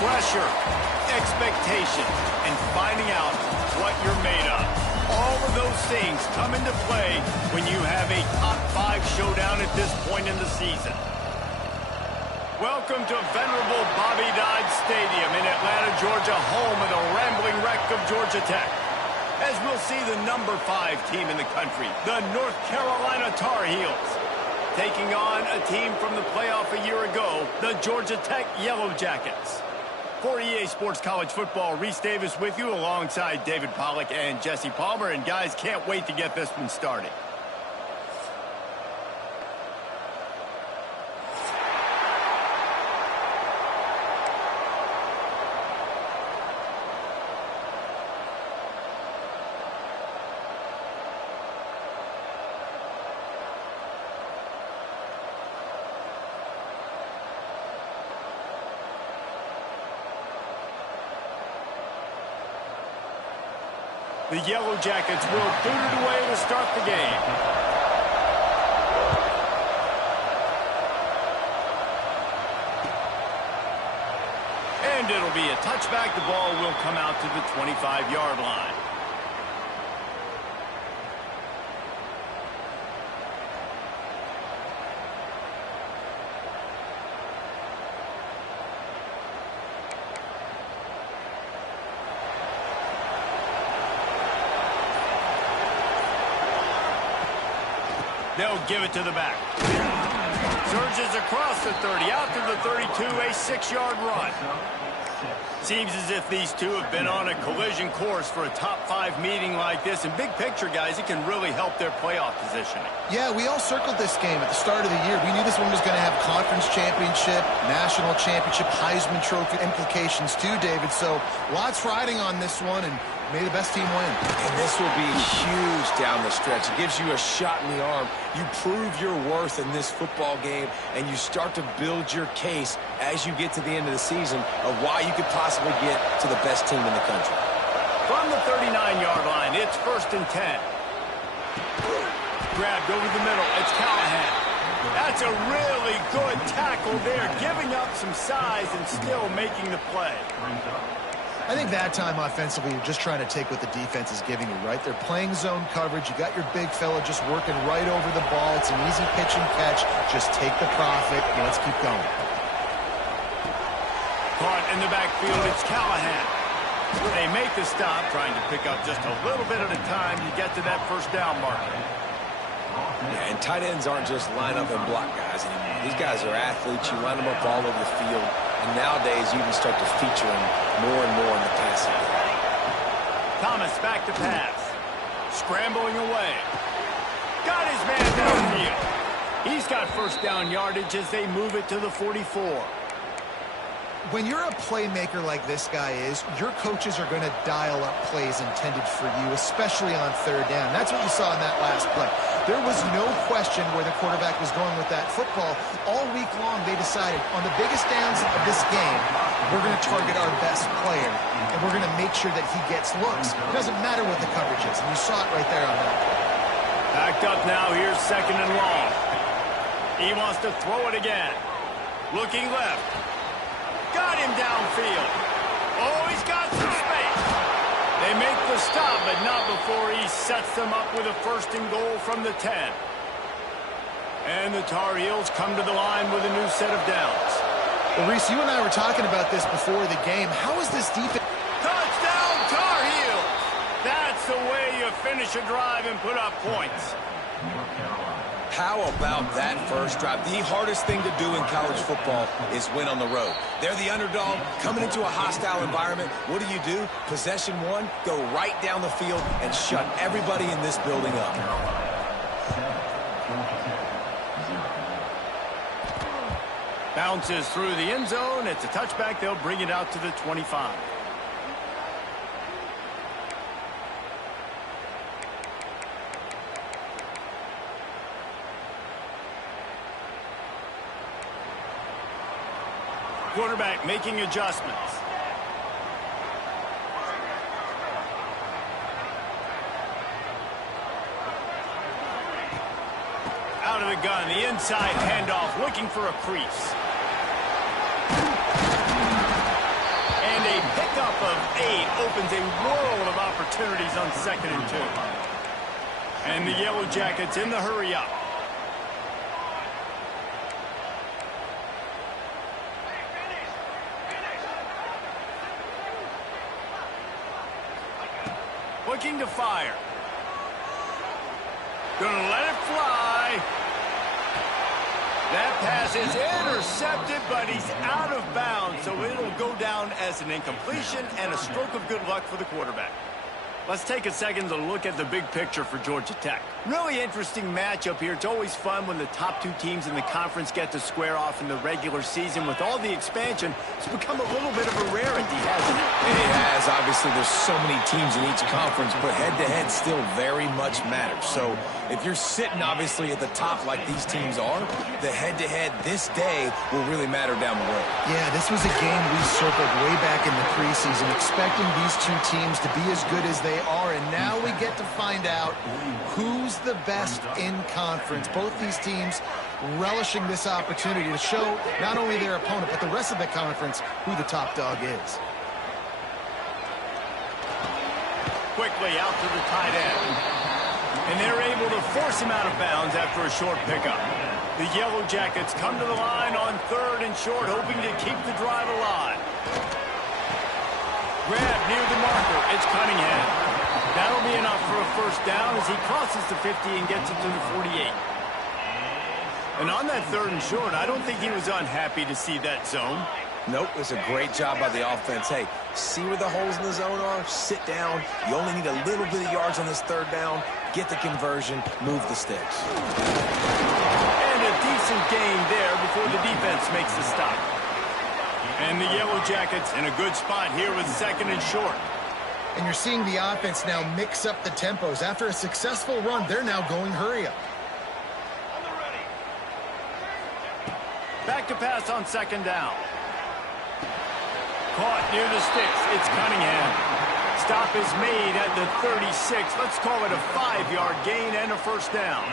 Pressure, expectation, and finding out what you're made of. All of those things come into play when you have a top 5 showdown at this point in the season. Welcome to venerable Bobby Dodd Stadium in Atlanta, Georgia, home of the rambling wreck of Georgia Tech. As we'll see the number 5 team in the country, the North Carolina Tar Heels, taking on a team from the playoff a year ago, the Georgia Tech Yellow Jackets. For EA Sports College Football, Reese Davis with you alongside David Pollack and Jesse Palmer. And guys, can't wait to get this one started. The Yellow Jackets will boot it away to start the game. And it'll be a touchback. The ball will come out to the 25-yard line. They'll give it to the back. Surges across the 30, out to the 32, a 6-yard run. Seems as if these two have been on a collision course for a top 5 meeting like this. And big picture, guys, it can really help their playoff positioning. Yeah, we all circled this game at the start of the year. We knew this one was going to have conference championship, national championship, Heisman Trophy implications too, David. So lots riding on this one, and may the best team win. And this will be huge down the stretch. It gives you a shot in the arm. You prove your worth in this football game, and you start to build your case as you get to the end of the season of why you could possibly get to the best team in the country. From the 39-yard line, it's 1st and 10. Grabbed over the middle. It's Callahan. That's a really good tackle there, giving up some size and still making the play. I think that time offensively, you're just trying to take what the defense is giving you, right? They're playing zone coverage. You got your big fella just working right over the ball. It's an easy pitch and catch. Just take the profit. Let's keep going. Caught in the backfield, it's Callahan. They make the stop, trying to pick up just a little bit at a time to get to that 1st down marker. Yeah, and tight ends aren't just line up and block guys anymore. These guys are athletes. You line them up all over the field. And nowadays, you can start to feature them more and more in the passing game. Thomas back to pass. Scrambling away. Got his man downfield. He's got 1st down yardage as they move it to the 44. When you're a playmaker like this guy is, your coaches are going to dial up plays intended for you, especially on 3rd down. That's what you saw in that last play. There was no question where the quarterback was going with that football. All week long, they decided on the biggest downs of this game, we're going to target our best player, and we're going to make sure that he gets looks. It doesn't matter what the coverage is, and you saw it right there on that play. Backed up now, here's 2nd and long. He wants to throw it again. Looking left. Got him downfield. Oh, he's got some space. They make the stop, but not before he sets them up with a 1st and goal from the 10. And the Tar Heels come to the line with a new set of downs. Well, Reese, you and I were talking about this before the game. How is this defense? Touchdown, Tar Heels! That's the way you finish a drive and put up points. How about that first drive? The hardest thing to do in college football is win on the road. They're the underdog coming into a hostile environment. What do? Possession 1, go right down the field and shut everybody in this building up. Bounces through the end zone. It's a touchback. They'll bring it out to the 25. Quarterback making adjustments. Out of the gun, the inside handoff, looking for a crease. pickup of 8 opens a world of opportunities on 2nd and 2. And the Yellow Jackets in the hurry up. Looking to fire. Gonna let it fly. That pass is intercepted, but he's out of bounds, so it'll go down as an incompletion and a stroke of good luck for the quarterback. Let's take a second to look at the big picture for Georgia Tech. Really interesting matchup here. It's always fun when the top 2 teams in the conference get to square off in the regular season. With all the expansion, it's become a little bit of a rarity, hasn't it? It has. Obviously, there's so many teams in each conference, but head-to-head still very much matters. So if you're sitting, obviously, at the top like these teams are, the head-to-head this day will really matter down the road. Yeah, this was a game we circled way back in the preseason, expecting these 2 teams to be as good as they are, and now we get to find out who's the best in conference. Both these teams relishing this opportunity to show not only their opponent, but the rest of the conference who the top dog is. Quickly out to the tight end. And they're able to force him out of bounds after a short pickup. The Yellow Jackets come to the line on 3rd and short, hoping to keep the drive alive. Grab near the marker. It's Cunningham. That'll be enough for a first down as he crosses the 50 and gets it to the 48. And on that 3rd and short, I don't think he was unhappy to see that zone. Nope, it's a great job by the offense. Hey, see where the holes in the zone are? Sit down. You only need a little bit of yards on this 3rd down. Get the conversion. Move the sticks. And a decent gain there before the defense makes the stop. And the Yellow Jackets in a good spot here with 2nd and short. And you're seeing the offense now mix up the tempos. After a successful run, they're now going hurry up. Back to pass on 2nd down. Caught near the sticks. It's Cunningham. Stop is made at the 36. Let's call it a 5-yard gain and a first down.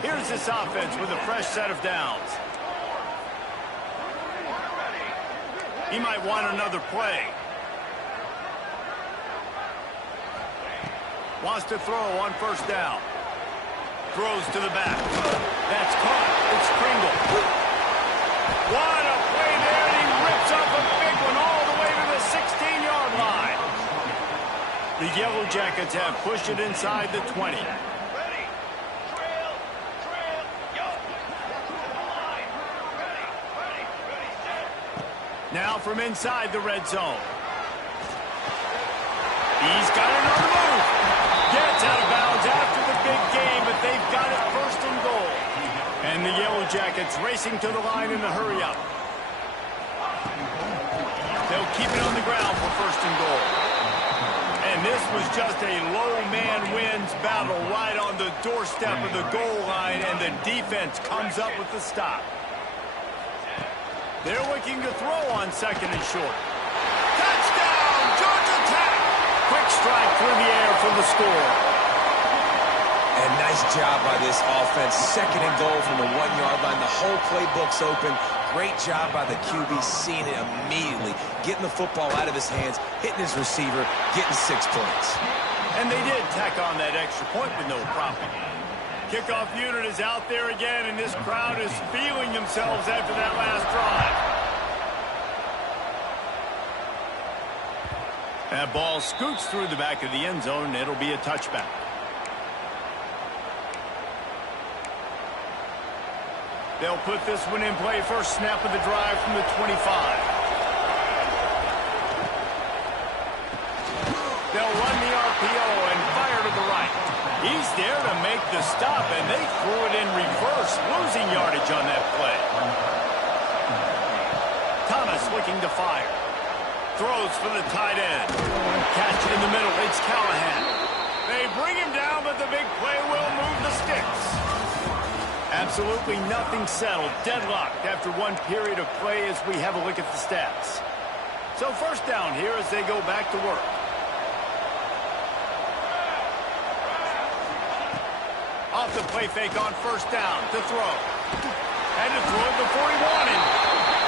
Here's this offense with a fresh set of downs. He might want another play. Wants to throw on 1st down. Throws to the back. That's caught. It's Kringle. What a play there, and he rips up a big one all the way to the 16-yard line. The Yellow Jackets have pushed it inside the 20. Now from inside the red zone. He's got it on the move. Gets out of bounds after the big game, but they've got it 1st and goal. And the Yellow Jackets racing to the line in the hurry-up. They'll keep it on the ground for 1st and goal. And this was just a low man wins battle right on the doorstep of the goal line, and the defense comes up with the stop. They're looking to throw on 2nd and short. Touchdown, Georgia Tech! Quick strike through the air for the score. And nice job by this offense. 2nd and goal from the 1-yard line. The whole playbook's open. Great job by the QB, seeing it immediately, getting the football out of his hands, hitting his receiver, getting 6 points. And they did tack on that extra point with no problem. Kickoff unit is out there again, and this crowd is feeling themselves after that last drive. That ball scoots through the back of the end zone, and it'll be a touchback. They'll put this one in play. First snap of the drive from the 25. They'll run the RPO and fire to the right. He's there to make the stop, and they threw it in reverse, losing yardage on that play. Thomas looking to fire. Throws for the tight end. Catch in the middle. It's Callahan. They bring him down, but the big play will move the sticks. Absolutely nothing settled. Deadlocked after one period of play as we have a look at the stats. So 1st down here as they go back to work. Off the play fake on 1st down to throw. Had to throw it before he wanted.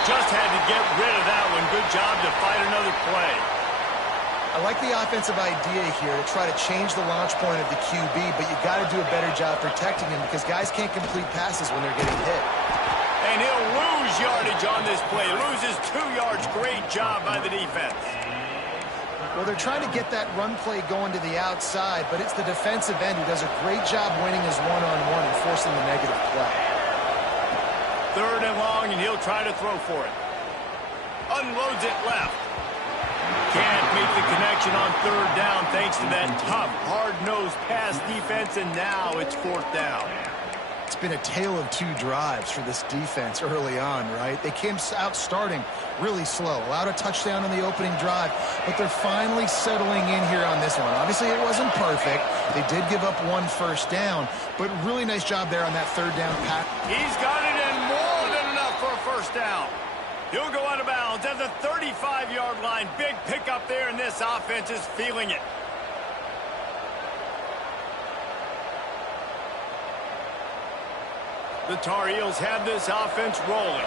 Just had to get rid of that one. Good job to fight another play. I like the offensive idea here to try to change the launch point of the QB, but you got to do a better job protecting him because guys can't complete passes when they're getting hit. And he'll lose yardage on this play. Loses 2 yards. Great job by the defense. Well, they're trying to get that run play going to the outside, but it's the defensive end who does a great job winning his one-on-one and forcing the negative play. 3rd and long, and he'll try to throw for it. Unloads it left. Can't make the connection on 3rd down thanks to that tough, hard-nosed pass defense, and now it's 4th down. It's been a tale of 2 drives for this defense early on, right? They came out starting really slow, allowed a touchdown on the opening drive, but they're finally settling in here on this one. Obviously, it wasn't perfect. They did give up 1 first down, but really nice job there on that 3rd down pass. He's got it in more than enough for a first down. He'll go out of bounds at the 35-yard line. Big pickup there, and this offense is feeling it. The Tar Heels have this offense rolling.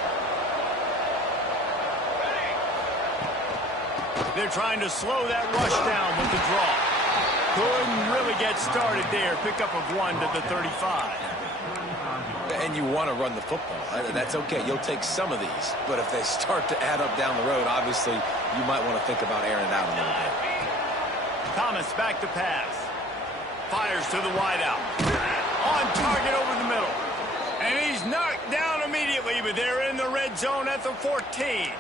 They're trying to slow that rush down with the draw. Couldn't really get started there. Pickup of 1 to the 35. And you want to run the football. That's okay. You'll take some of these. But if they start to add up down the road, obviously, you might want to think about airing it out a little bit. Thomas back to pass. Fires to the wideout. On target over the middle. And he's knocked down immediately, but they're in the red zone at the 14.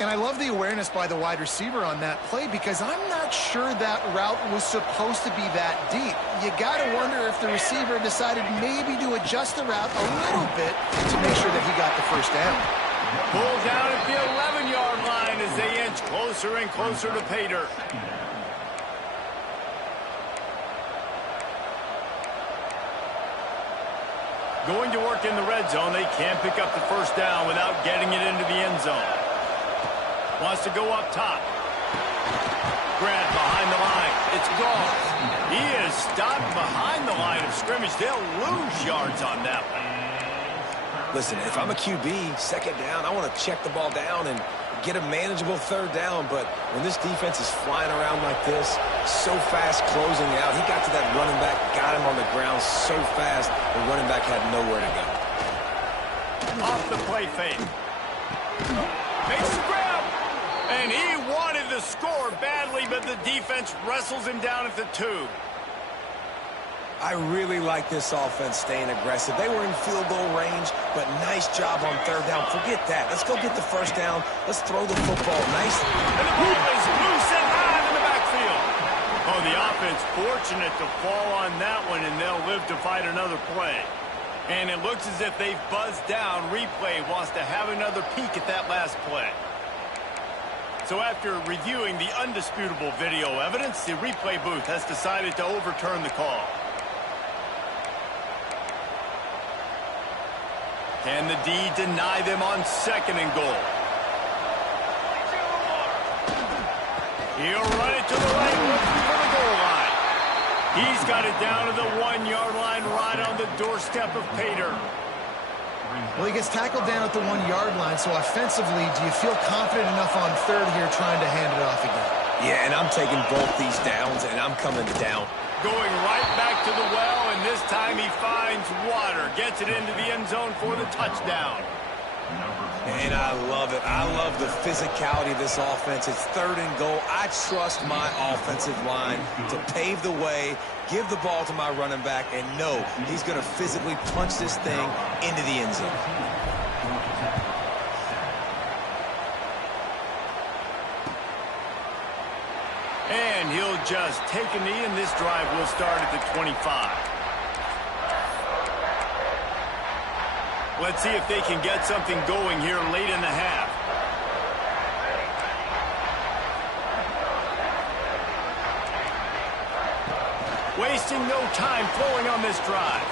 And I love the awareness by the wide receiver on that play because I'm not sure that route was supposed to be that deep. You got to wonder if the receiver decided maybe to adjust the route a little bit to make sure that he got the first down. Pulled down at the 11-yard line as they inch closer and closer to pay dirt. Going to work in the red zone. They can't pick up the first down without getting it into the end zone. Wants to go up top. Grant behind the line. It's gone. He is stopped behind the line of scrimmage. They'll lose yards on that one. Listen, if I'm a QB, 2nd down, I want to check the ball down and get a manageable 3rd down. But when this defense is flying around like this, so fast closing out, he got to that running back, got him on the ground so fast, the running back had nowhere to go. Off the play fake. Makes the grab. And he wanted the score badly, but the defense wrestles him down at the 2. I really like this offense staying aggressive. They were in field goal range, but nice job on 3rd down. Forget that. Let's go get the first down. Let's throw the football. Nice. And the ball is loose and high in the backfield. Oh, the offense fortunate to fall on that one, and they'll live to fight another play. And it looks as if they've buzzed down. Replay wants to have another peek at that last play. So after reviewing the undisputable video evidence, the replay booth has decided to overturn the call. Can the D deny them on 2nd and goal? He'll run it to the right, looking for the goal line. He's got it down to the 1-yard line, right on the doorstep of pay dirt. Well, he gets tackled down at the 1-yard line, so offensively, do you feel confident enough on 3rd here trying to hand it off again? Yeah, and I'm taking both these downs, and I'm coming down. Going right back to the well, and this time he finds water. Gets it into the end zone for the touchdown. And I love it. I love the physicality of this offense. It's 3rd and goal. I trust my offensive line to pave the way, give the ball to my running back, and know he's going to physically punch this thing into the end zone. And he'll just take a knee, and this drive will start at the 25. Let's see if they can get something going here late in the half. Wasting no time throwing on this drive.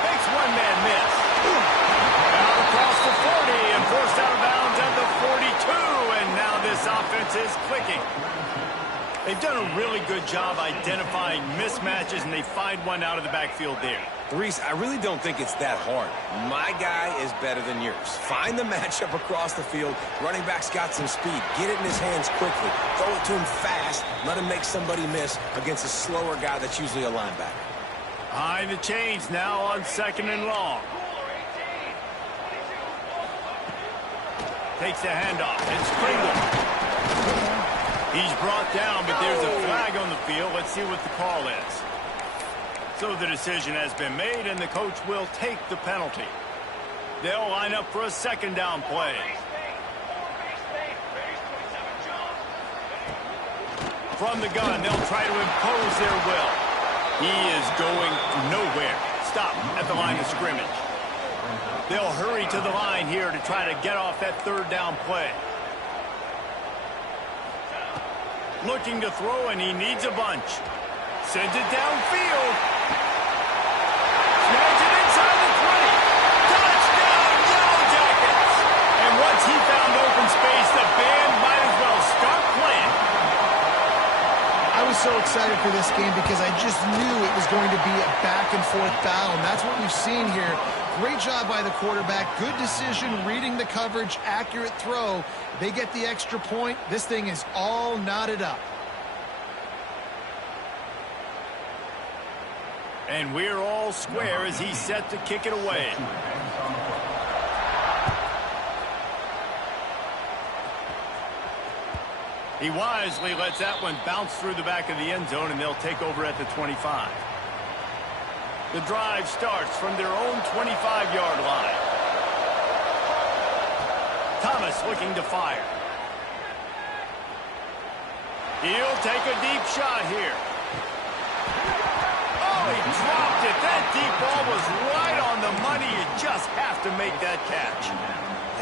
Makes one man miss. Out across the 40 and forced out of bounds at the 42. And now this offense is clicking. They've done a really good job identifying mismatches, and they find one out of the backfield there. Reese, I really don't think it's that hard. My guy is better than yours. Find the matchup across the field. Running back's got some speed. Get it in his hands quickly. Throw it to him fast. Let him make somebody miss against a slower guy that's usually a linebacker. Behind the chains now on 2nd and long. Takes the handoff. It's Pringle. He's brought down, but there's a flag on the field. Let's see what the call is. So the decision has been made, and the coach will take the penalty. They'll line up for a 2nd down play. From the gun, they'll try to impose their will. He is going nowhere. Stop at the line of scrimmage. They'll hurry to the line here to try to get off that 3rd down play. Looking to throw, and he needs a bunch. Sends it downfield. Snags it inside the 20. Touchdown, Yellow Jackets! And once he found open space, the band might as well start playing. I was so excited for this game because I just knew it was going to be a back-and-forth battle, and that's what we've seen here. Great job by the quarterback. Good decision, reading the coverage, accurate throw. They get the extra point. This thing is all knotted up. And we're all square as he's set to kick it away. He wisely lets that one bounce through the back of the end zone, and they'll take over at the 25. The drive starts from their own 25-yard line. Thomas looking to fire. He'll take a deep shot here. Oh, he dropped it. That deep ball was right on the money. You just have to make that catch.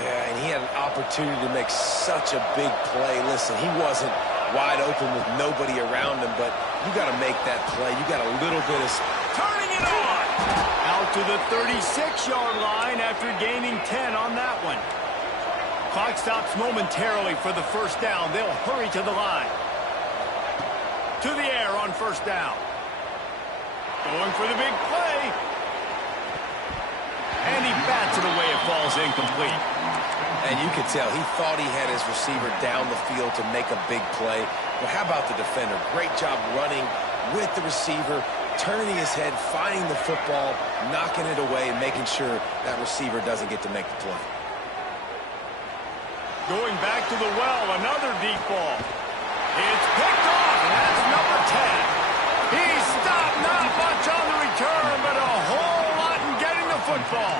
Yeah, and he had an opportunity to make such a big play. Listen, he wasn't wide open with nobody around him, but you got to make that play. You got a little bit of... Turning it on! Out to the 36-yard line after gaining 10 on that one. Clock stops momentarily for the 1st down. They'll hurry to the line. To the air on 1st down. Going for the big play. And he bats it away. It falls incomplete. And you could tell he thought he had his receiver down the field to make a big play. But how about the defender? Great job running with the receiver, turning his head, finding the football, knocking it away, and making sure that receiver doesn't get to make the play. Going back to the well, another deep ball. It's picked off, and that's number 10. He stopped, not much on the return, but a whole lot in getting the football.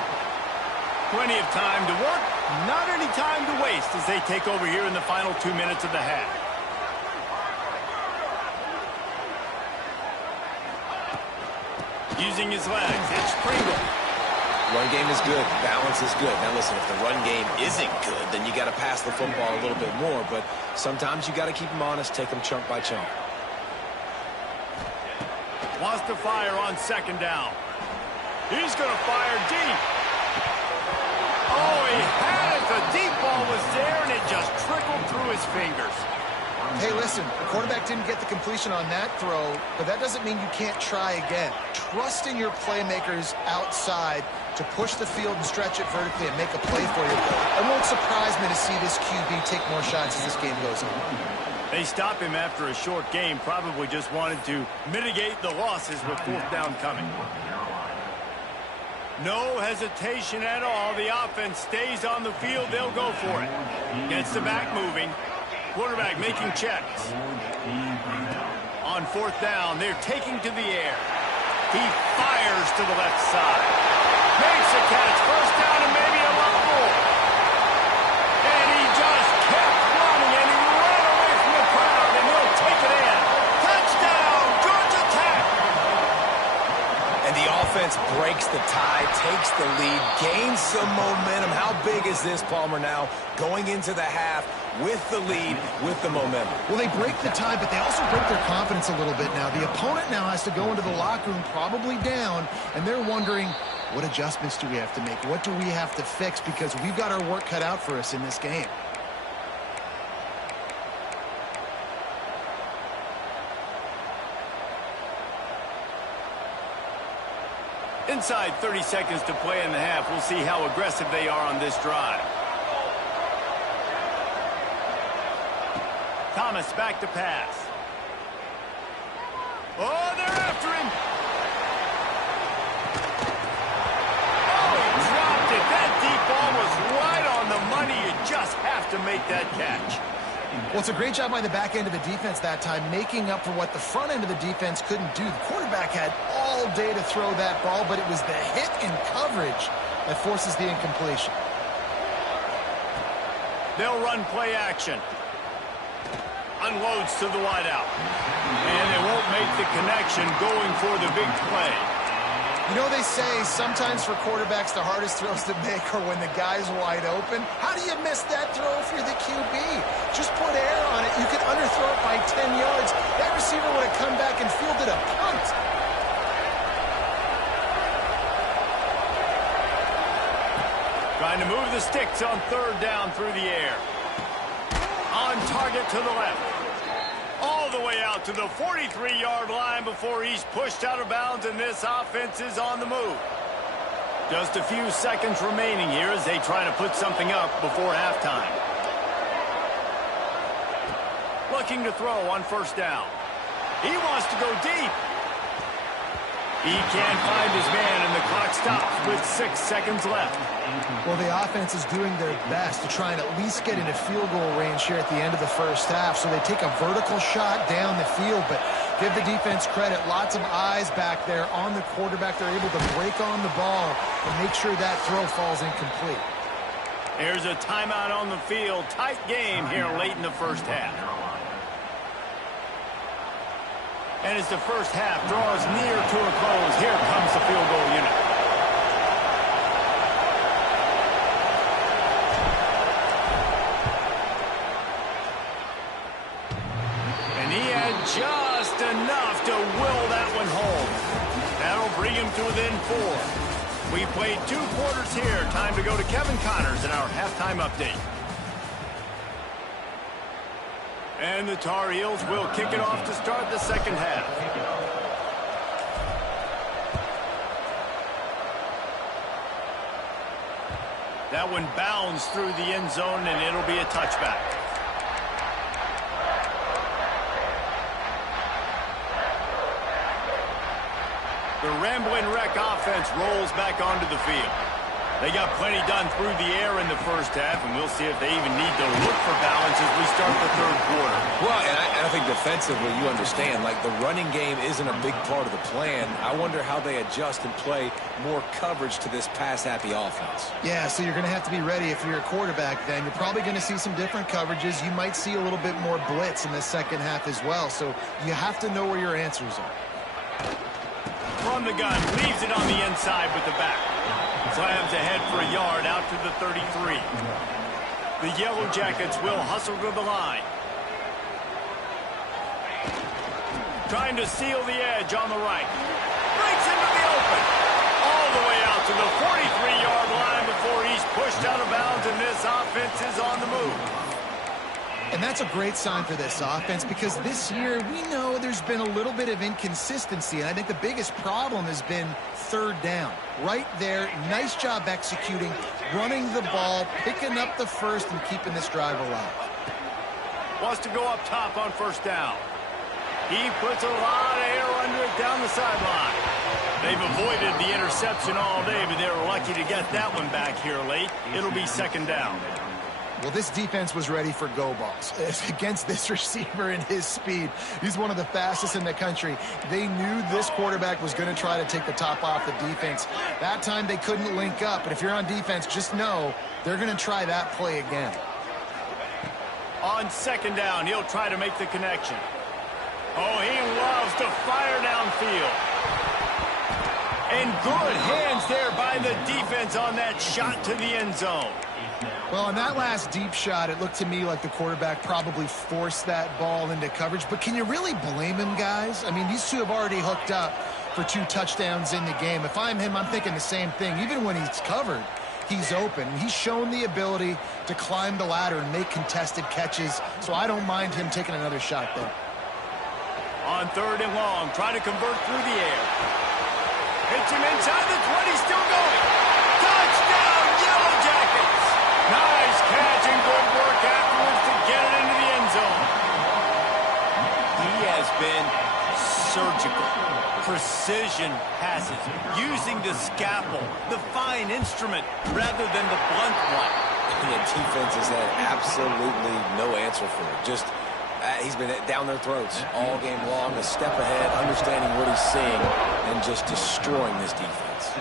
Plenty of time to work, not any time to waste as they take over here in the final 2 minutes of the half. Using his legs, it's Pringle. Run game is good. Balance is good. Now, listen, if the run game isn't good, then you got to pass the football a little bit more. But sometimes you got to keep them honest, take them chunk by chunk. Wants to fire on 2nd down. He's going to fire deep. Oh, he had it. The deep ball was there, and it just trickled through his fingers. Hey, listen, the quarterback didn't get the completion on that throw, but that doesn't mean you can't try again. Trust in your playmakers outside to push the field and stretch it vertically and make a play for you. It won't surprise me to see this QB take more shots as this game goes on. They stop him after a short game, probably just wanted to mitigate the losses with 4th down coming. No hesitation at all. The offense stays on the field. They'll go for it. Gets the back moving. Quarterback making checks. On 4th down, they're taking to the air. He fires to the left side. Makes a catch. 1st down and maybe a lot more. And he just kept running, and he ran away from the crowd, and he'll take it in. Touchdown, Georgia Tech. And the offense breaks the tie, takes the lead, gains some momentum. How big is this, Palmer, now? Going into the half with the lead, with the momentum. Well, they break the tie, but they also break their confidence a little bit now. The opponent now has to go into the locker room probably down, and they're wondering, what adjustments do we have to make? What do we have to fix? Because we've got our work cut out for us in this game. Inside 30 seconds to play in the half. We'll see how aggressive they are on this drive. Thomas back to pass. Oh, they're after him. Oh, he dropped it. That deep ball was right on the money. You just have to make that catch. Well, it's a great job by the back end of the defense that time, making up for what the front end of the defense couldn't do. The quarterback had all day to throw that ball, but it was the hit and coverage that forces the incompletion. They'll run play action. Unloads to the wideout. And they won't make the connection going for the big play. You know, they say sometimes for quarterbacks the hardest throws to make are when the guy's wide open. How do you miss that throw if you're the QB? Just put air on it. You could underthrow it by 10 yards. That receiver would have come back and fielded a punt. Trying to move the sticks on third down through the air. On target to the left. All the way out to the 43-yard line before he's pushed out of bounds, and this offense is on the move. Just a few seconds remaining here as they try to put something up before halftime. Looking to throw on first down. He wants to go deep. He can't find his man, and the clock stops with 6 seconds left. Well, the offense is doing their best to try and at least get into field goal range here at the end of the first half. So they take a vertical shot down the field, but give the defense credit. Lots of eyes back there on the quarterback. They're able to break on the ball and make sure that throw falls incomplete. Here's a timeout on the field. Tight game here late in the first half. And as the first half draws near to a close, here comes the field goal unit. And he had just enough to will that one home. That'll bring him to within 4. We played 2 quarters here. Time to go to Kevin Connors in our halftime update. And the Tar Heels will kick it off to start the second half. That one bounds through the end zone, and it'll be a touchback. The Rambling Wreck offense rolls back onto the field. They got plenty done through the air in the first half, and we'll see if they even need to look for balance as we start the third quarter. Well, and I think defensively, you understand, like the running game isn't a big part of the plan. I wonder how they adjust and play more coverage to this pass-happy offense. Yeah, so you're going to have to be ready if you're a quarterback then. You're probably going to see some different coverages. You might see a little bit more blitz in the second half as well, so you have to know where your answers are. From the gun, leaves it on the inside with the back. Slams ahead for a yard out to the 33. The Yellow Jackets will hustle to the line. Trying to seal the edge on the right. Breaks into the open. All the way out to the 43-yard line before he's pushed out of bounds, and this offense is on the move. And that's a great sign for this offense because this year we know there's been a little bit of inconsistency, and I think the biggest problem has been third down. Right there, nice job executing, running the ball, picking up the first, and keeping this drive alive. Wants to go up top on first down. He puts a lot of air under it down the sideline. They've avoided the interception all day, but they were lucky to get that one back here late. It'll be second down. Well, this defense was ready for go balls. Against this receiver and his speed, he's one of the fastest in the country. They knew this quarterback was going to try to take the top off the defense. That time they couldn't link up, but if you're on defense, just know they're going to try that play again. On second down, he'll try to make the connection. Oh, he loves to fire downfield. And good hands there by the defense on that shot to the end zone. Well, on that last deep shot, it looked to me like the quarterback probably forced that ball into coverage. But can you really blame him, guys? I mean, these two have already hooked up for 2 touchdowns in the game. If I'm him, I'm thinking the same thing. Even when he's covered, he's open. He's shown the ability to climb the ladder and make contested catches. So I don't mind him taking another shot there. On third and long, try to convert through the air. Hits him inside the 20, still going. Touchdown, Yellow Jackets. Nice catch and good work afterwards to get it into the end zone. He has been surgical. Precision passes, using the scalpel, the fine instrument, rather than the blunt one. The defense has had absolutely no answer for it. Just, he's been down their throats all game long, a step ahead, understanding what he's seeing, and just destroying this defense.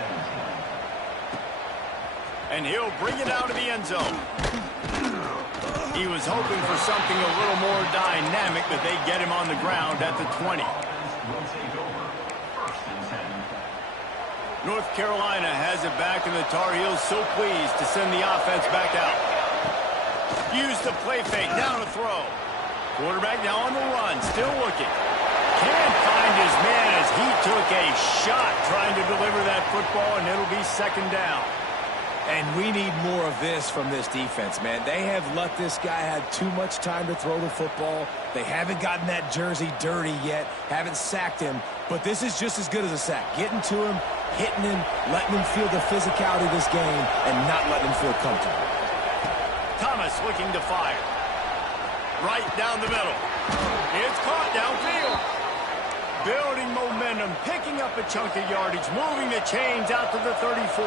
And he'll bring it out of the end zone. He was hoping for something a little more dynamic, but they get him on the ground at the 20. North Carolina has it back, and the Tar Heels so pleased to send the offense back out. Use the play fake, down to throw. Quarterback now on the run, still looking. Can't find his man as he took a shot trying to deliver that football, and it'll be second down. And we need more of this from this defense, man. They have let this guy have too much time to throw the football. They haven't gotten that jersey dirty yet, haven't sacked him. But this is just as good as a sack. Getting to him, hitting him, letting him feel the physicality of this game, and not letting him feel comfortable. Thomas looking to fire. Right down the middle. It's caught downfield. Building momentum, picking up a chunk of yardage, moving the chains out to the 34.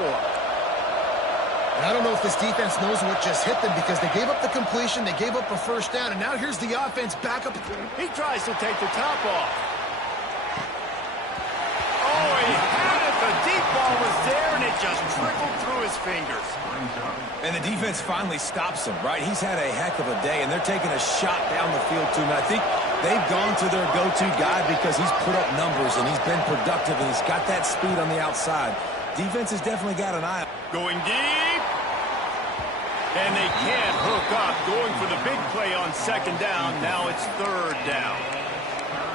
And I don't know if this defense knows what just hit them, because they gave up the completion, they gave up a first down, and now here's the offense back up. He tries to take the top off. Oh, he had it. The deep ball was there, and it just trickled through his fingers. And the defense finally stops him, right? He's had a heck of a day, and they're taking a shot down the field to him. I think they've gone to their go-to guy because he's put up numbers, and he's been productive, and he's got that speed on the outside. Defense has definitely got an eye. Going deep. And they can't hook up. Going for the big play on second down. Now it's third down.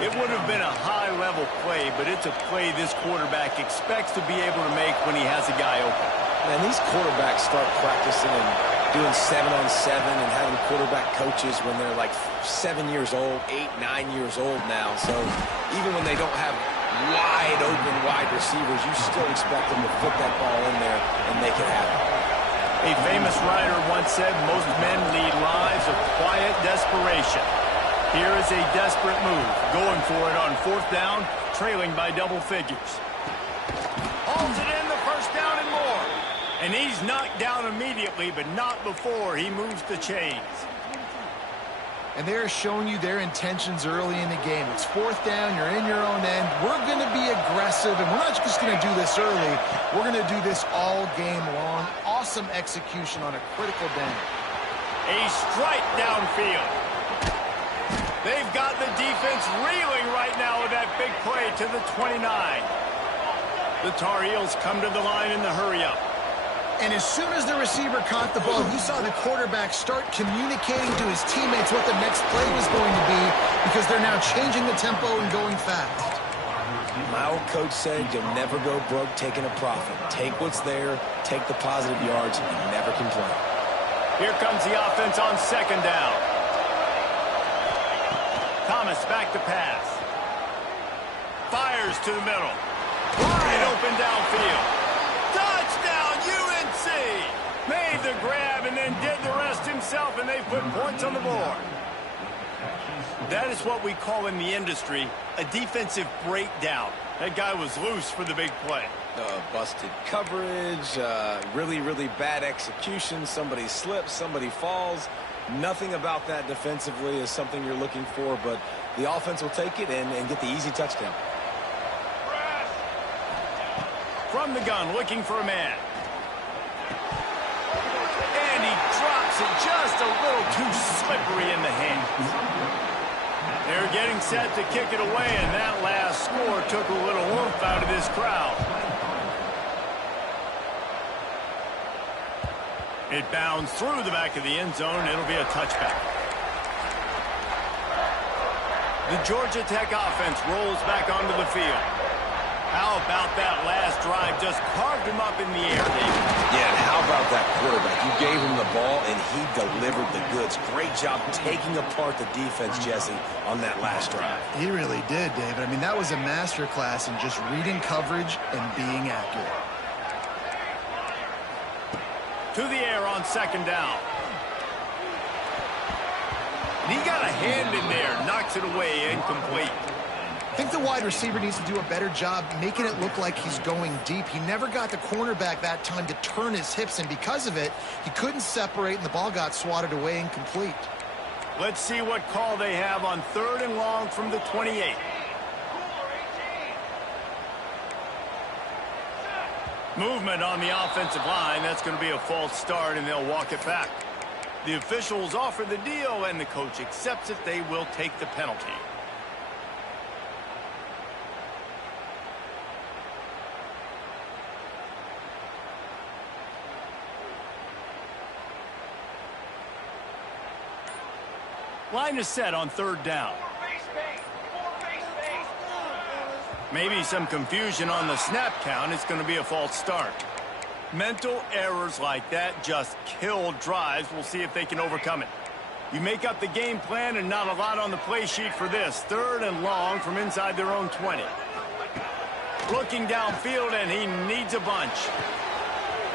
It would have been a high-level play, but it's a play this quarterback expects to be able to make when he has a guy open. Man, these quarterbacks start practicing and doing 7-on-7 and having quarterback coaches when they're like 7 years old, 8, 9 years old now. So even when they don't have wide receivers, you still expect them to put that ball in there and make it happen. A famous writer once said, most men lead lives of quiet desperation. Here is a desperate move, going for it on fourth down, trailing by double figures. Hauls it in, the first down and more. And he's knocked down immediately, but not before he moves the chains. And they're showing you their intentions early in the game. It's fourth down, you're in your own end. We're going to be aggressive, and we're not just going to do this early. We're going to do this all game long. Awesome execution on a critical down. A strike downfield. They've got the defense reeling right now with that big play to the 29. The Tar Heels come to the line in the hurry-up. And as soon as the receiver caught the ball, you saw the quarterback start communicating to his teammates what the next play was going to be, because they're now changing the tempo and going fast. My old coach said you'll never go broke taking a profit. Take what's there, take the positive yards, and never complain. Here comes the offense on second down. Thomas back to pass. Fires to the middle. Wide open downfield. Touchdown, UNC! Made the grab and then did the rest himself, and they put points on the board. That is what we call in the industry a defensive breakdown. That guy was loose for the big play. Busted coverage, really bad execution. Somebody slips, somebody falls. Nothing about that defensively is something you're looking for, but the offense will take it and get the easy touchdown. From the gun, looking for a man. And he drops it just a little too slippery in the hands. They're getting set to kick it away, and that last score took a little oomph out of this crowd. It bounds through the back of the end zone. It'll be a touchback. The Georgia Tech offense rolls back onto the field. How about that last drive? Just carved him up in the air, David. Yeah, and how about that quarterback. You gave him the ball, and he delivered the goods. Great job taking apart the defense, Jesse, on that last drive. He really did, David. I mean, that was a masterclass in just reading coverage and being accurate. To the air on second down. And he got a hand in there, knocks it away, incomplete. I think the wide receiver needs to do a better job making it look like he's going deep. He never got the cornerback that time to turn his hips, and because of it, he couldn't separate, and the ball got swatted away incomplete. Let's see what call they have on 3rd and long from the 28. Movement on the offensive line. That's going to be a false start, and they'll walk it back. The officials offer the deal, and the coach accepts it. They will take the penalty. Line is set on 3rd down. Maybe some confusion on the snap count. It's going to be a false start. Mental errors like that just kill drives. We'll see if they can overcome it. You make up the game plan and not a lot on the play sheet for this. 3rd and long from inside their own 20. Looking downfield, and he needs a bunch.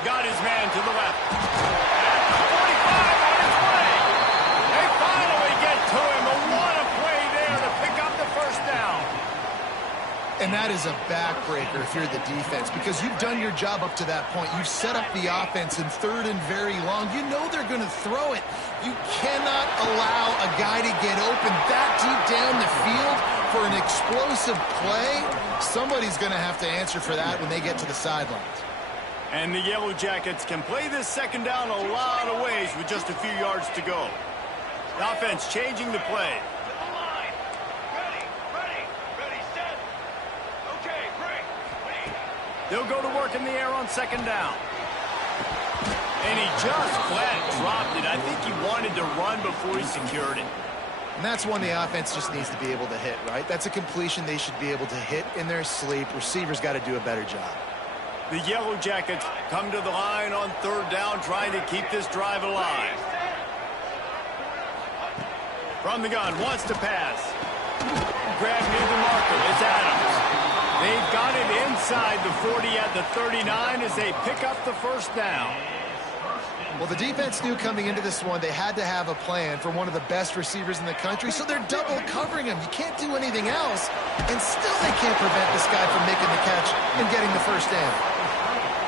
Got his man to the left. At the 45 on his way. They finally get to him. What a play there to pick up the first down. And that is a backbreaker if you're the defense, because you've done your job up to that point. You've set up the offense in 3rd and very long. You know they're going to throw it. You cannot allow a guy to get open that deep down the field for an explosive play. Somebody's going to have to answer for that when they get to the sidelines. And the Yellow Jackets can play this second down a lot of ways with just a few yards to go. The offense changing the play. They'll go to work in the air on second down. And he just flat dropped it. I think he wanted to run before he secured it. And that's one the offense just needs to be able to hit, right? That's a completion they should be able to hit in their sleep. Receivers got to do a better job. The Yellow Jackets come to the line on 3rd down, trying to keep this drive alive. From the gun, wants to pass. Grab near the marker. It's Adams. They've got it inside the 40 at the 39 as they pick up the first down. Well, the defense knew coming into this one they had to have a plan for one of the best receivers in the country, so they're double covering him. You can't do anything else, and still they can't prevent this guy from making the catch and getting the first down.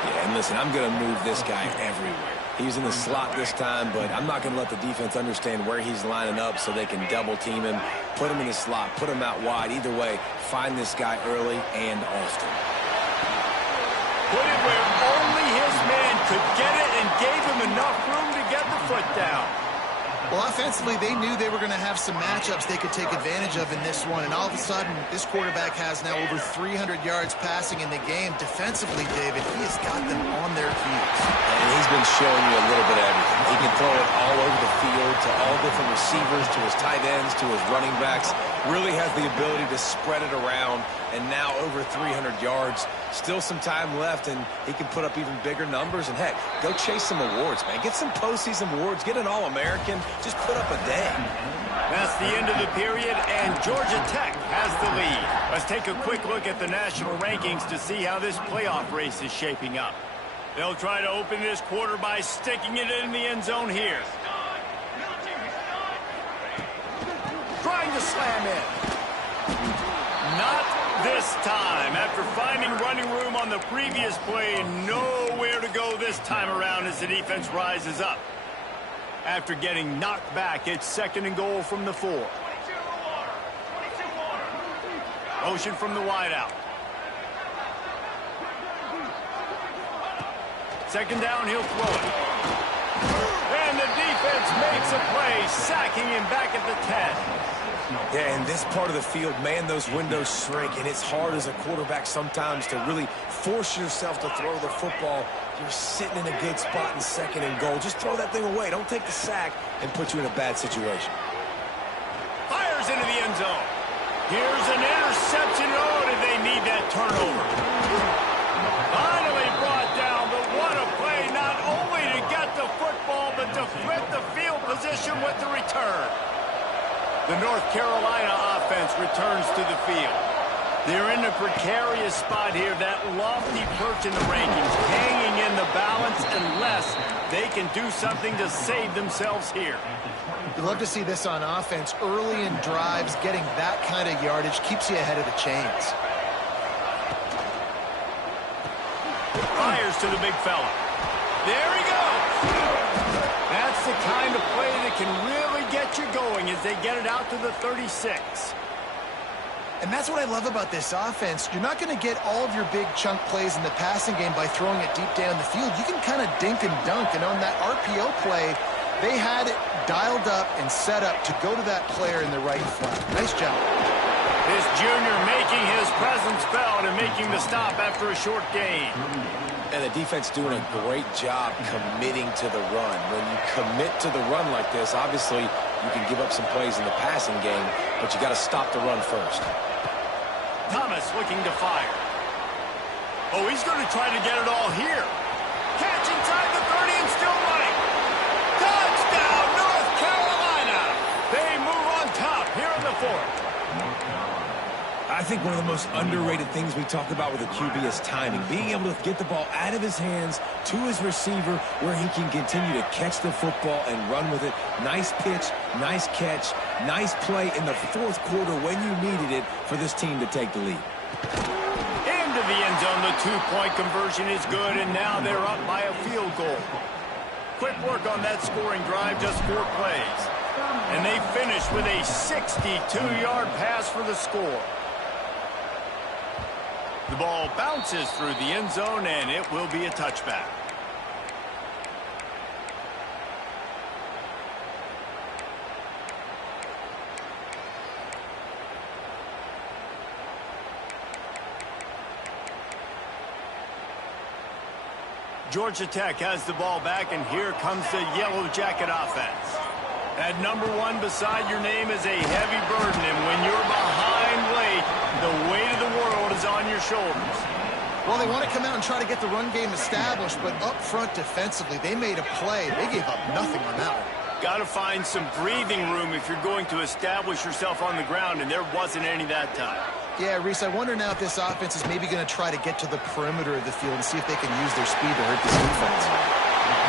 Yeah, and listen, I'm going to move this guy everywhere. He's in the slot this time, but I'm not going to let the defense understand where he's lining up so they can double team him, put him in the slot, put him out wide. Either way, find this guy early and often. Put it where only his man could get it and gave him enough room to get the foot down. Well, offensively, they knew they were going to have some matchups they could take advantage of in this one, and all of a sudden, this quarterback has now over 300 yards passing in the game. Defensively, David, he has got them on their heels. And he's been showing you a little bit of everything. He can throw it all over the field to all different receivers, to his tight ends, to his running backs. Really has the ability to spread it around, and now over 300 yards. Still some time left, and he can put up even bigger numbers. And, heck, go chase some awards, man. Get some postseason awards. Get an All-American. Just put up a day. That's the end of the period, and Georgia Tech has the lead. Let's take a quick look at the national rankings to see how this playoff race is shaping up. They'll try to open this quarter by sticking it in the end zone here. Trying to slam in. Not this time. After finding running room on the previous play, nowhere to go this time around as the defense rises up. After getting knocked back, it's 2nd and goal from the 4. Motion from the wideout. 2nd down, he'll throw it. And the defense makes a play, sacking him back at the 10. Yeah, in this part of the field, man, those windows shrink, and it's hard as a quarterback sometimes to really force yourself to throw the football. You're sitting in a good spot in 2nd and goal. Just throw that thing away. Don't take the sack and put you in a bad situation. Fires into the end zone. Here's an interception. Oh, did they need that turnover? Finally brought down, but what a play, not only to get the The North Carolina offense returns to the field. They're in a precarious spot here, that lofty perch in the rankings, hanging in the balance unless they can do something to save themselves here. You love to see this on offense. Early in drives, getting that kind of yardage keeps you ahead of the chains. Fires to the big fella. There he goes. That's the kind of play that can really get you going as they get it out to the 36. And that's what I love about this offense. You're not going to get all of your big chunk plays in the passing game by throwing it deep down the field. You can kind of dink and dunk. And on that RPO play, they had it dialed up and set up to go to that player in the right flat. Nice job. This junior making his presence felt and making the stop after a short gain. And the defense doing a great job committing to the run. When you commit to the run like this, obviously you can give up some plays in the passing game, but you got to stop the run first. Thomas looking to fire. Oh, he's going to try to get it all here. Catch inside the 30 and still running. Touchdown, North Carolina. They move on top here in the fourth. I think one of the most underrated things we talk about with a QB is timing. Being able to get the ball out of his hands to his receiver where he can continue to catch the football and run with it. Nice pitch, nice catch, nice play in the fourth quarter when you needed it for this team to take the lead. Into the end zone, the two-point conversion is good, and now they're up by a field goal. Quick work on that scoring drive, just 4 plays. And they finish with a 62-yard pass for the score. The ball bounces through the end zone, and it will be a touchback. Georgia Tech has the ball back, and here comes the Yellow Jacket offense. At number 1 beside your name is a heavy burden, and when you're behind late, the weight of the world is on your shoulders. Well, they want to come out and try to get the run game established, but up front defensively, they made a play. They gave up nothing on that one. Got to find some breathing room if you're going to establish yourself on the ground, and there wasn't any that time. Yeah, Reese, I wonder now if this offense is maybe going to try to get to the perimeter of the field and see if they can use their speed to hurt this defense.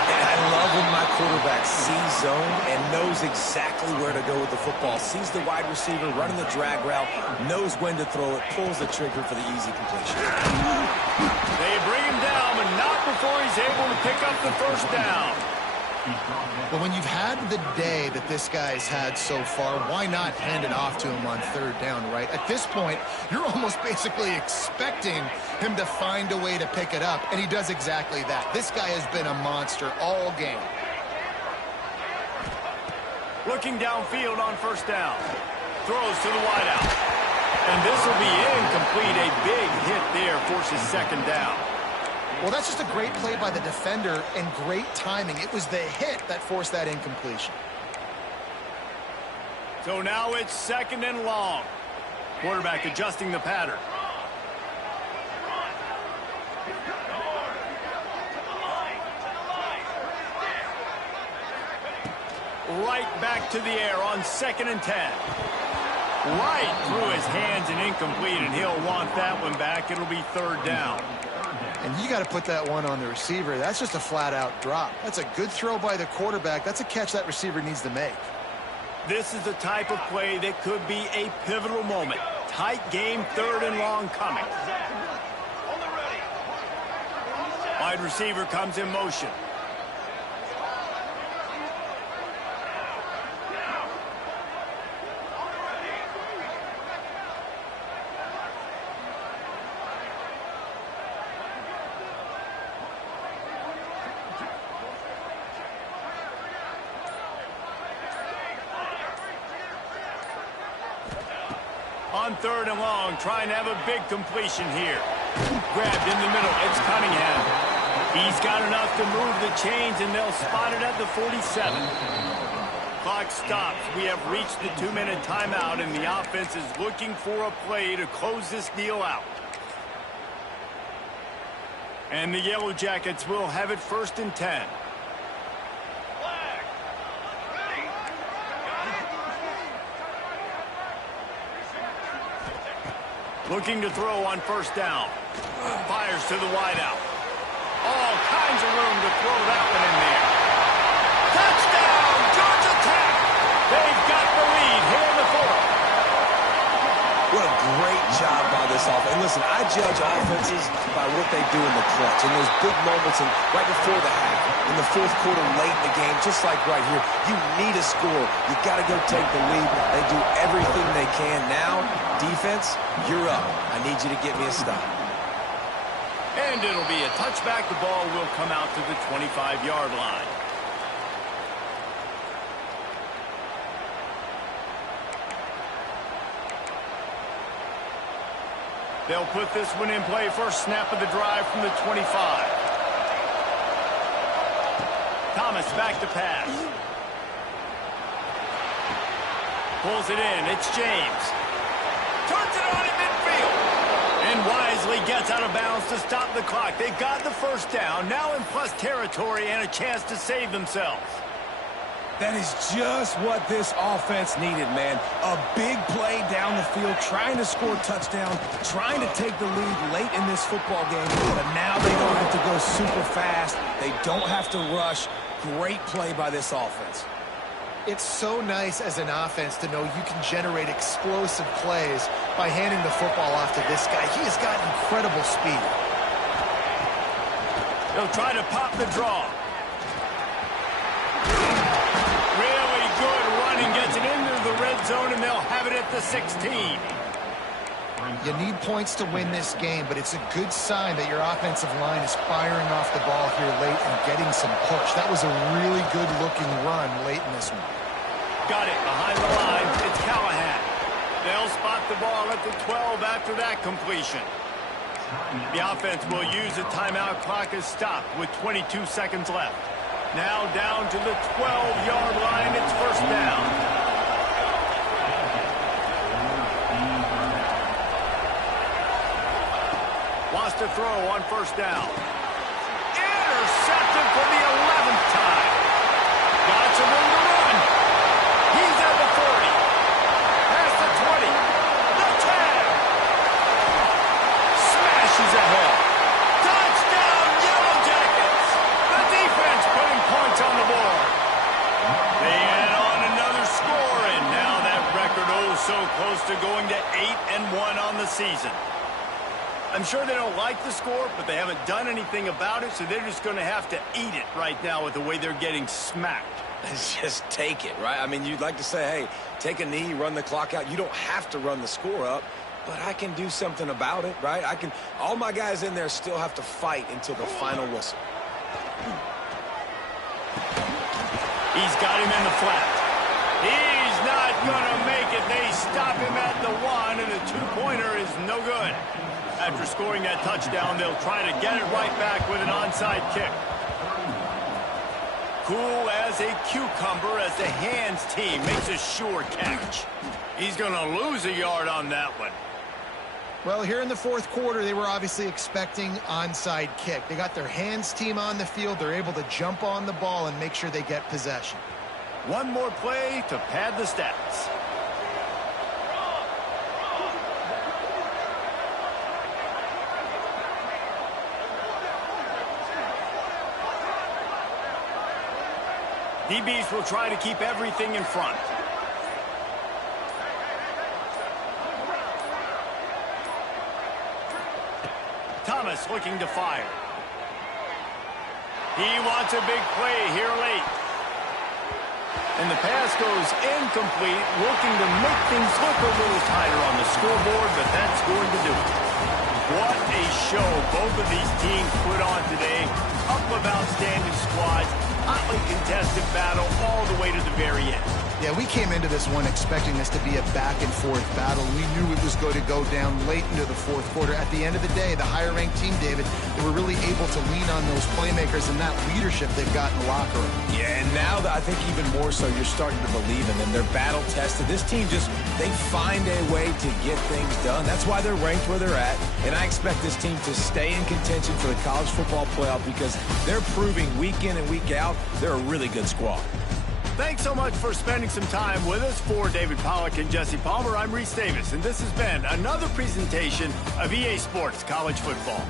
And I love when my quarterback sees zone and knows exactly where to go with the football. Sees the wide receiver running the drag route, knows when to throw it, pulls the trigger for the easy completion. They bring him down, but not before he's able to pick up the first down. Well, when you've had the day that this guy's had so far, why not hand it off to him on 3rd down, right? At this point, you're almost basically expecting him to find a way to pick it up, and he does exactly that. This guy has been a monster all game. Looking downfield on 1st down. Throws to the wideout. And this will be incomplete. A big hit there forces 2nd down. Well, that's just a great play by the defender and great timing. It was the hit that forced that incompletion. So now it's 2nd and long. Quarterback adjusting the pattern. Right back to the air on 2nd and 10. Right through his hands and incomplete, and he'll want that one back. It'll be 3rd down. And you got to put that one on the receiver. That's just a flat-out drop. That's a good throw by the quarterback. That's a catch that receiver needs to make. This is the type of play that could be a pivotal moment. Tight game, 3rd and long coming. Wide receiver comes in motion. On 3rd and long, trying to have a big completion here. Grabbed in the middle, it's Cunningham. He's got enough to move the chains, and they'll spot it at the 47. Clock stops. We have reached the 2-minute timeout, and the offense is looking for a play to close this deal out. And the Yellow Jackets will have it 1st and 10. Looking to throw on first down. Fires to the wideout. All kinds of room to throw that one in there. Touchdown, Georgia Tech! They've got the lead here in the fourth. What a great job by this offense. And listen, I judge offenses by what they do in the clutch, in those big moments and right before the half, in the fourth quarter, late in the game, just like right here. You need a score. You got to go take the lead. They do everything they can. Now, defense, you're up. I need you to get me a stop. And it'll be a touchback. The ball will come out to the 25-yard line. They'll put this one in play. First snap of the drive from the 25. Thomas back to pass. Pulls it in. It's James. Turns it on in midfield. And wisely gets out of bounds to stop the clock. They got the first down. Now in plus territory and a chance to save themselves. That is just what this offense needed, man. A big play down the field, trying to score a touchdown, trying to take the lead late in this football game. But now they don't have to go super fast. They don't have to rush. Great play by this offense. It's so nice as an offense to know you can generate explosive plays by handing the football off to this guy. He has got incredible speed. They'll try to pop the draw. Really good running, gets it into the red zone, and they'll have it at the 16. You need points to win this game, but it's a good sign that your offensive line is firing off the ball here late and getting some push. That was a really good-looking run late in this one. Got it behind the line. It's Callahan. They'll spot the ball at the 12 after that completion. The offense will use a timeout. Clock is stopped with 22 seconds left. Now down to the 12-yard line. It's first down. Wants to throw on first down. Intercepted for the 11th time. Got some room to run. He's at the 40. Past the 20. The 10. Smashes ahead. Touchdown, Yellow Jackets. The defense putting points on the board. They add on another score, and now that record so close to going to 8-1 on the season. I'm sure they don't like the score, but they haven't done anything about it, so they're just going to have to eat it right now with the way they're getting smacked. Just take it, right? I mean, you'd like to say, hey, take a knee, run the clock out. You don't have to run the score up, but I can do something about it, right? All my guys in there still have to fight until the final whistle. He's got him in the flat. He's not going to make it. They stop him at the 1, and the two-pointer is no good. After scoring that touchdown, they'll try to get it right back with an onside kick. Cool as a cucumber as the hands team makes a sure catch. He's going to lose a yard on that one. Well, here in the fourth quarter, they were obviously expecting onside kick. They got their hands team on the field. They're able to jump on the ball and make sure they get possession. One more play to pad the stats. DBs will try to keep everything in front. Thomas looking to fire. He wants a big play here late. And the pass goes incomplete, looking to make things look a little tighter on the scoreboard, but that's going to do it. What a show both of these teams put on today. Couple of outstanding squads, hotly contested battle all the way to the very end. Yeah, we came into this one expecting this to be a back-and-forth battle. We knew it was going to go down late into the fourth quarter. At the end of the day, the higher-ranked team, David, they were really able to lean on those playmakers and that leadership they've got in the locker room. Yeah, and now that I think even more so, you're starting to believe in them. They're battle-tested. This team they find a way to get things done. That's why they're ranked where they're at. And I expect this team to stay in contention for the college football playoff because they're proving week in and week out they're a really good squad. Thanks so much for spending some time with us. For David Pollack and Jesse Palmer, I'm Reese Davis, and this has been another presentation of EA Sports College Football.